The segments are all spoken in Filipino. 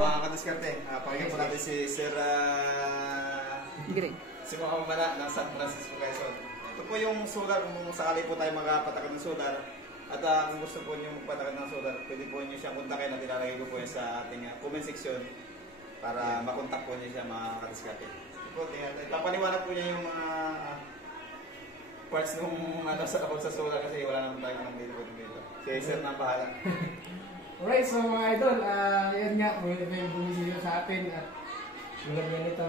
mga kadiskarte, pakinggan po natin si Sir Greg. si Mamamana ng San Francisco, Quezon. Ito po yung solar, kung sakali po tayo magpatakan ng solar. At kung gusto po nyo magpatakan ng solar, pwede po nyo siyang kontakin at ilalagay ko po yan sa ating comment section para makontak po nyo siya mga kadiskarte. Papaniwanag po niya yung mga parts nung sa solar kasi wala naman tayong dito. Si Sir na bahala. Alright, so mga idol, yun nga, may bumisilo sa atin at tulad nga nito,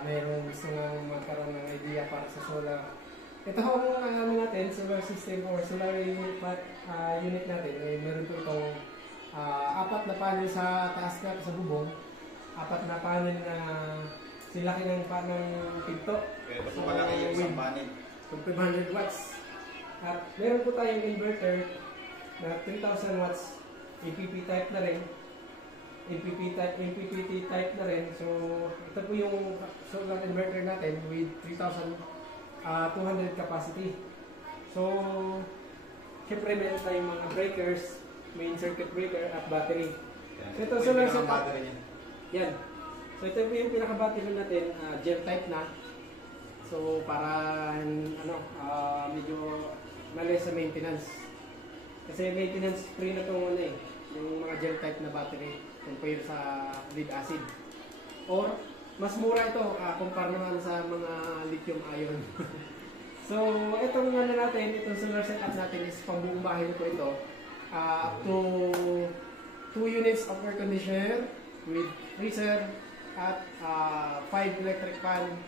mayroong gusto nga magkaroon ng idea para sa solar. Ito ang natin, solar system or solar unit natin, meron po itong 4 na panel sa taas ka, sa bubong, 4 na panel na silaki ng pinto. Ito po malaki yung isang panel. 500 watts. At meron po tayong inverter na 3,000 watts, MPP type na rin. MPPT type na rin. So, ito po yung solar inverter natin with 3,200 capacity. So, syempre meron tayong mga breakers, main circuit breaker at battery. So, ito solar setup. Yan. So, ito po yung pinaka-battery natin, gel type na. So, para medyo mali sa maintenance. Kasi maintenance free na itong yung mga gel type na battery compared sa lead acid. Or, mas mura ito kumpara naman sa mga lithium ion. So, itong natin, itong solar setup natin is pambuong bahay na po ito. Up to 2 units of air conditioner with freezer at 5 electric fan.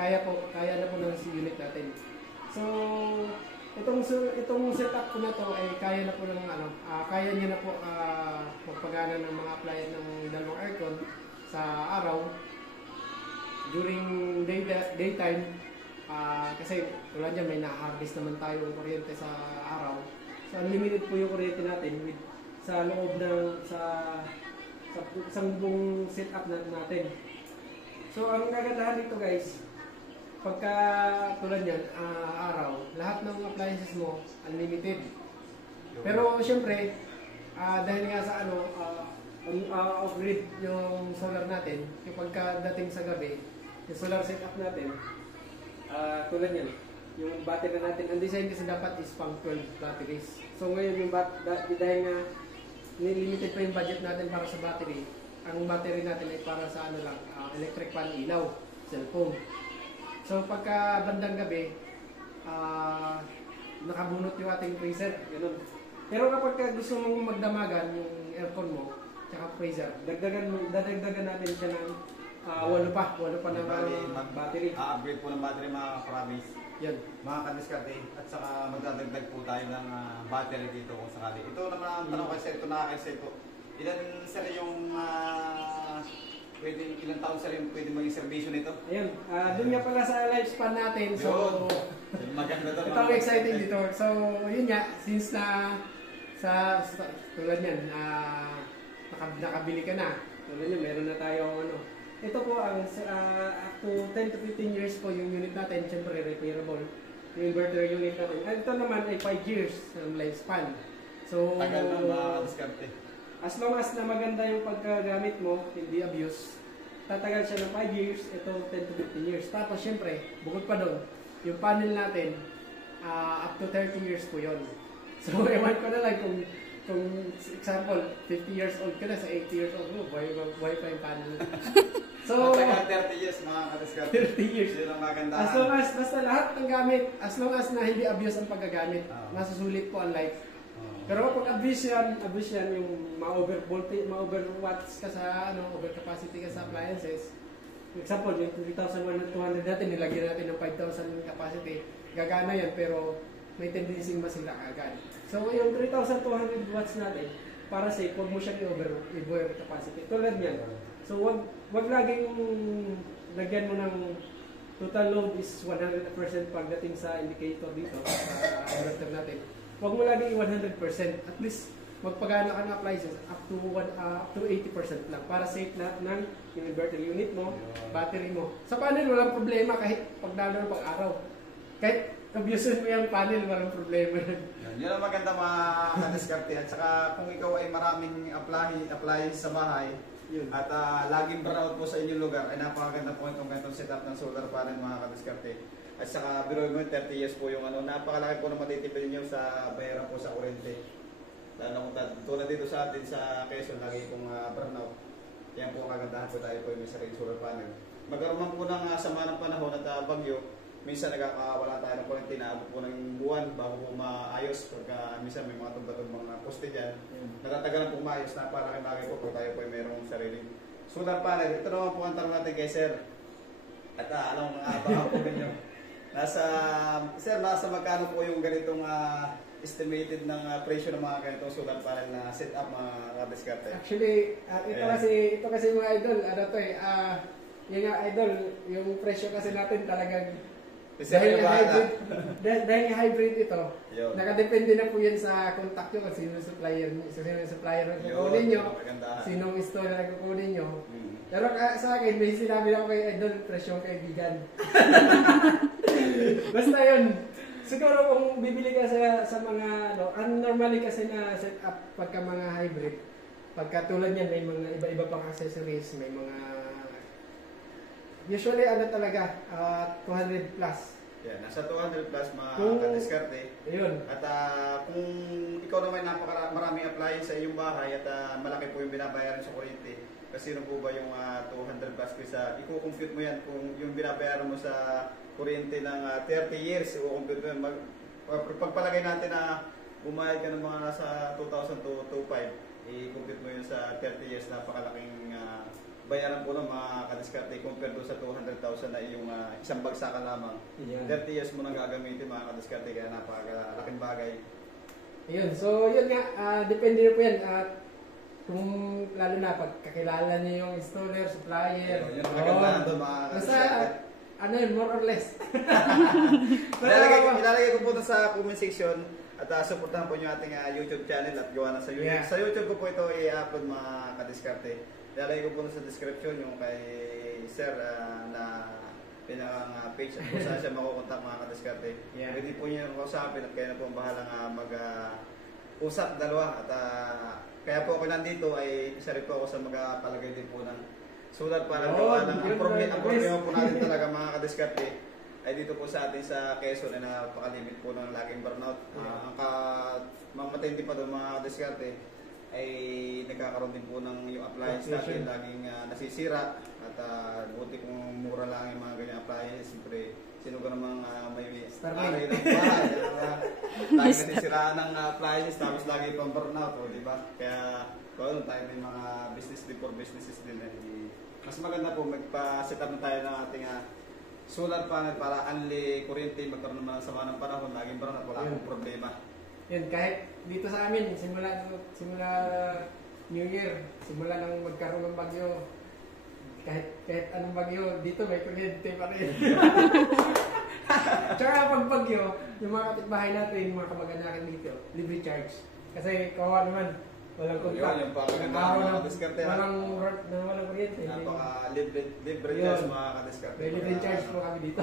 Kaya na po ng unit natin. So, itong setup ko na to ay kaya na po ng kaya niya na po magpagana ng mga appliance ng dalawang aircon sa araw during daytime kasi tulad niyan may na-harvest naman tayong kuryente sa araw. So unlimited po yung kuryente natin with sa loob ng sa isang buong setup natin. So ang kagandahan dito guys, pagka tulad yan, araw, lahat ng appliances mo, unlimited. Pero syempre, dahil nga sa off-grid yung solar natin, yung pagkadating sa gabi, yung solar setup natin, tulad yan, yung battery natin, ang design kasi dapat is pang 12 batteries. So ngayon, yung dahil nga, limited pa yung budget natin para sa battery, ang battery natin ay para sa electric fan, ilaw, cellphone. So pagka bandang gabi, nakabunot yung ating freezer, ganun. Pero kapag gusto mong magdamagan yung aircon mo, tsaka freezer, dadagdagan natin siya ng 8 pa na battery. Upgrade po ng battery mga karabis. Yan. Mga kadiskarte, at saka magdadagdag po tayo ng battery dito kung sakali. Ito naman ang tanong kay Sir, ito nakakay po. Ilan sir yung ilang taon sa rin pwede maging servisyo nito? Ayun, dun nga pala sa lifespan natin. So, maganda to. Ito ang exciting dito. So, yun nga, since na tulad yan, nakabili ka na. Tulad yan, meron na tayong Ito po, ang up to 10 to 15 years po yung unit natin, syempre repairable. Yung inverter unit natin. At ito naman ay 5 years ng lifespan. So, tagal na mga diskarte. As long as na maganda yung pagkagamit mo, hindi abuse, tatagal siya ng 5 years, ito 10 to 15 years. Tapos syempre, bukod pa doon, yung panel natin, up to 30 years po yun. So, ewan ko na lang kung example, 50 years old ka na, sa 80 years old mo, buhay pa yung panel. So, matagal 30 years mga kadiskarte. 30 years. Yun ang magandahan. As long as, basta lahat ng gamit, as long as na hindi abuse ang paggagamit, masusulit po ang life. Pero kapag abuse yan yung ma-overwatts ka sa overcapacity ka sa appliances. For example, yung 3,200 natin, nilagyan natin ng 5,000 capacity, gagana yan pero may tendency masira agad. So yung 3,200 watts natin, para safe, huwag mo siyang i-overcapacity. Tulad yan. So wag laging lagyan mo ng total load is 100% pagdating sa indicator dito sa inverter natin. Huwag mo lagi 100%. At least, magpagana ka ng appliances up to 80% lang para safe na ng inverter unit mo, battery mo. Sa panel, walang problema kahit pag araw. Kahit abusin mo yung panel, walang problema. Yun ang maganda mga kadiskarte. At saka kung ikaw ay maraming apply sa bahay, Yun. at laging burnout po sa inyong lugar, ay napakaganda po itong ganitong setup ng solar panel mga kadiskarte. At saka biro mo 30 years po yung napakalaki po na matitipid niyo sa bayaran po sa kuryente. Lalo kung tulad dito sa atin sa Quezon, lagi pong burnout. Yan po ang kagandahan po tayo po yung may sarili solar panel. Magkaroon man po ng sama ng panahon at bagyo, minsan nagkakawala tayo ng kuryente, naabot po ng buwan bago po maayos. Pagka minsan may mga tumba-tumbang mga poste dyan, natatagal po maayos na parang bagay po tayo po yung mayroong sariling solar panel. Ito naman po ang tanong natin kay Sir. At alam mo baka po ninyo. Nasa magkano po yung ganitong estimated ng presyo ng mga ganitong solar panel na setup mga kadiskarte? Actually, ito kasi mga idol, yung idol, yung presyo kasi natin talagang dahil hybrid ito, Yun. nakadepende na po yan sa contact nyo kung sino yung supplier na kukunin nyo, sinong installer na kukunin nyo. Pero sa akin, may sinabi lang kay idol, presyong kaibigan. Basta yun. Siguro kung bibili ka sa mga, normally kasi na setup pagka mga hybrid, pagka tulad yan, may mga iba-iba pang accessories, may mga usually talaga 200 plus. Yeah, nasa 200 plus mga kadiskarte. Ayun. At kung ikaw naman maraming appliance sa iyong bahay at malaki po yung binabayaran sa kuryente, kasi po ba yung 200 plus kaysa, i-compute mo yan kung yung binabayaran mo sa kuryente ng 30 years, i-compute mo yan. Pagpalagay natin na bumayad ka ng mga nasa 2,000 to 2,500, i-compute mo yun sa 30 years, napakalaking bayaran po ng mga kadiskarte compared doon sa 200,000 na yung isang bagsakan lamang. Yeah. 30 years mo nang gagamitin mga kadiskarte, kaya napakalaking bagay. Ayun. So, yun nga, depende na po yan. Kung lalo na pag kakilala niyo yung installer, supplier. Yun ang kagandahan doon mga basta, kadiskarte. more or less. Ilalagay ko po ito sa comment section at supportahan po nyo ating YouTube channel at gawa na sa YouTube. Yeah. Sa YouTube ko po ito i-upload mga kadiskarte. Ilalagay ko po sa description yung kay Sir na pinakang page at kung saan siya makukontak mga kadiskarte. Yeah. Pwede po nyo kausapin at kayo na po ang bahalang mag-usap dalawa at kaya po ako nandito ay isa rin po ako sa magpalagay din po ng solar panel. Ang problema po natin talaga mga kadiskarte ay dito po sa atin sa Quezon ay napakalimit po ng laging burnout. Ang matindi pa doon mga kadiskarte ay nagkakaroon din po ng yung appliance natin laging nasisira at buti kung mura lang yung mga ganyan appliance. Siyempre, sino ka namang may ari ng bahay. Lagi nasisiraan ng appliance tapos lagi pang burnout, di ba? Kaya kung tayo may mga business din for businesses din mas maganda po magpa-set up na tayo ng ating solar panel para unli kuryente magkaroon naman ng sama ng panahon, laging burnout, wala akong problema. Yun, kahit dito sa amin, simula New Year, simula nang magkaroon ng bagyo, kahit anong bagyo, dito may kuryente pa rin. Tsaka pag bagyo, yung mga kapitbahay natin, yung mga kamag-anakan dito, libre charge. Kasi kawawa naman, walang kontak. Yung pagkaganda mga kadiskarte. Walang kuryente. Libre charge mga kadiskarte. May libre charge po kami dito.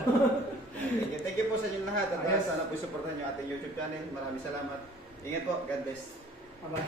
Thank you po sa inyong lahat at sana po supportan nyo ating YouTube channel. Maraming salamat. Ingat po. God bless. Bye-bye.